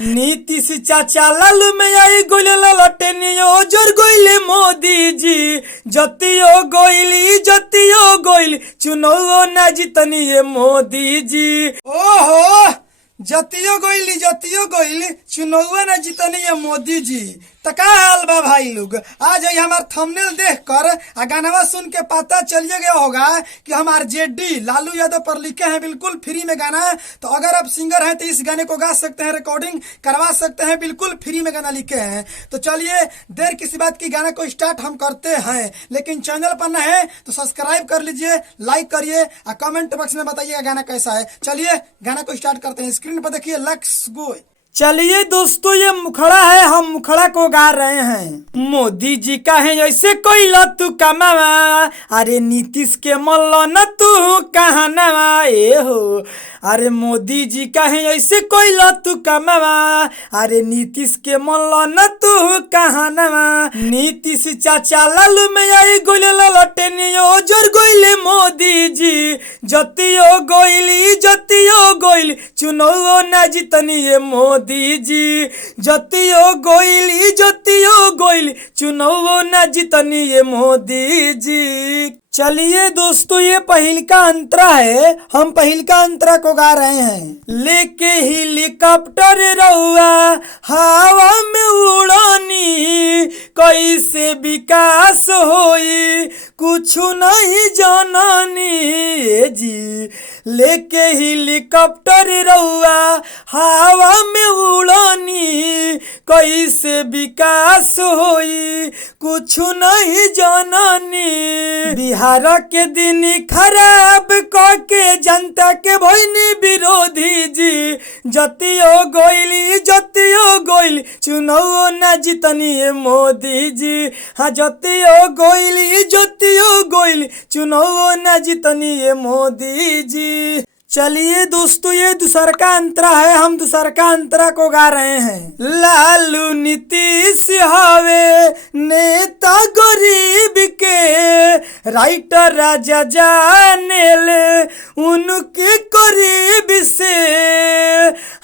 नीतीश चाचा लालू में आई गोले ललटेनियो जोर गोइले मोदी जी जतियो गोइली चुनाव ना जीतनी ये मोदी जी। ओहो जतियो गोइली चुनाव ना जीतनी ये मोदी जी। तो का हाल बा भाई लोग, आज हमार थंबनेल देख कर गाना सुन के पता चलिए गया होगा कि हम आरजेडी लालू यादव पर लिखे हैं बिल्कुल फ्री में गाना। तो अगर आप सिंगर हैं तो इस गाने को गा सकते हैं, रिकॉर्डिंग करवा सकते हैं, बिल्कुल फ्री में गाना लिखे हैं। तो चलिए देर किसी बात की गाना को स्टार्ट हम करते हैं, लेकिन चैनल पर न है तो सब्सक्राइब कर लीजिए, लाइक करिए और कमेंट बॉक्स में बताइएगा गाना कैसा है। चलिए गाना को स्टार्ट करते हैं, स्क्रीन पर देखिए, लेट्स गो। चलिए दोस्तों, ये मुखड़ा है, हम मुखड़ा को गा रहे हैं। मोदी जी का है ऐसे कोई लतू कमावा, अरे नीतीश के मल्लो न तू कहा नवा ए हो। अरे मोदी जी का है ऐसे कोई लतू कमावा, अरे नीतीश के मल्लो न तू कहा नवा। नीतीश चाचा लालू में आई गोले ललटेनियो जोर गोइले मोदी जी जतियो गोइली चुनाव ना जीतनी ये मोदी जी। जतियो गोइली चुनाव ना जीतनी ये मोदी जी। चलिए दोस्तों, ये पहिल का अंतरा है, हम पहिल का अंतरा को गा रहे हैं। लेके हेलीकॉप्टर रहुआ हवा में उड़ानी, कैसे विकास होई कुछ नहीं जाननी जी। लेके हेलीकॉप्टर रहुआ हवा में उड़ानी, कैसे विकास होई कुछ नहीं जाननी। बिहार के दिन खराब करके जनता के भइनी विरोधी जी जतियो गोइली चुनाव ना जीतनी ये मोदी जी। हाँ जतियो गोइली चुनाव ना जीतनी ये मोदी जी। चलिए दोस्तों, ये दूसरा का अंतरा है, हम दूसरा का अंतरा को गा रहे हैं। लालू नीतीश हवे नेता गरीब के, राइटर राजा जानेले उनके करीब से।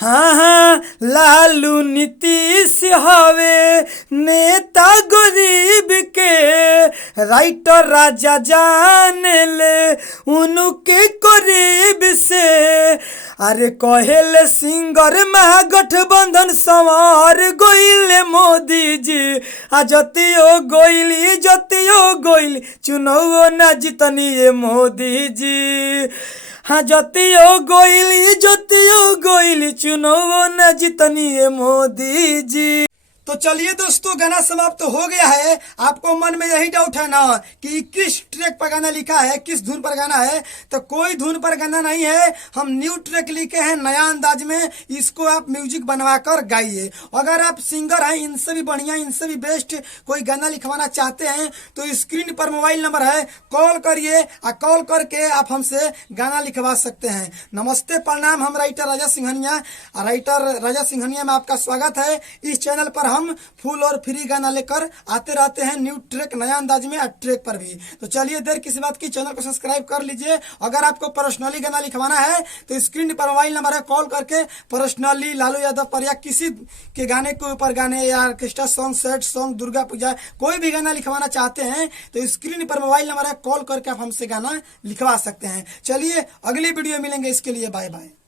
हाँ लालू नीतीश हवे नेता गरीब के, राइटर राजा जानेले उनके करीब से। अरे कहेले सिंगर महागठबंधन संवार गोइले मोदी जी जतियो गोइली चुनाव ना जीतनी ये मोदी जी। हाँ जतियो गोइली चुनाव ना जीतनी ये मोदी जी। तो चलिए दोस्तों, गाना समाप्त तो हो गया है। आपको मन में यही डाउट है ना कि किस ट्रैक पर गाना लिखा है, किस धुन पर गाना है। तो कोई धुन पर गाना नहीं है, हम न्यू ट्रैक लिखे हैं नया अंदाज में, इसको आप म्यूजिक बनवा कर गाइए। अगर आप सिंगर हैं, इनसे भी बढ़िया, इनसे भी बेस्ट कोई गाना लिखवाना चाहते हैं तो स्क्रीन पर मोबाइल नंबर है, कॉल करिए और कॉल करके आप हमसे गाना लिखवा सकते हैं। नमस्ते प्रणाम, हम राइटर राजा सिंघनिया में आपका स्वागत है। इस चैनल पर हम फुल और फ्री गाना लेकर आते रहते हैं, न्यू ट्रैक नया अंदाज में और ट्रैक पर भी। तो चलिए देर किसी बात की, चैनल को सब्सक्राइब कर लीजिए। अगर आपको पर्सनली गाना लिखवाना है तो स्क्रीन पर मोबाइल नंबर है, कॉल करके पर्सनली लालू यादव पर या किसी के गाने के ऊपर गाने या orchestra song, sad song, Durga Puja, कोई भी गाना लिखवाना चाहते हैं तो स्क्रीन पर मोबाइल नंबर है, कॉल करके आप हमसे गाना लिखवा सकते हैं। चलिए अगली वीडियो मिलेंगे, इसके लिए बाय बाय।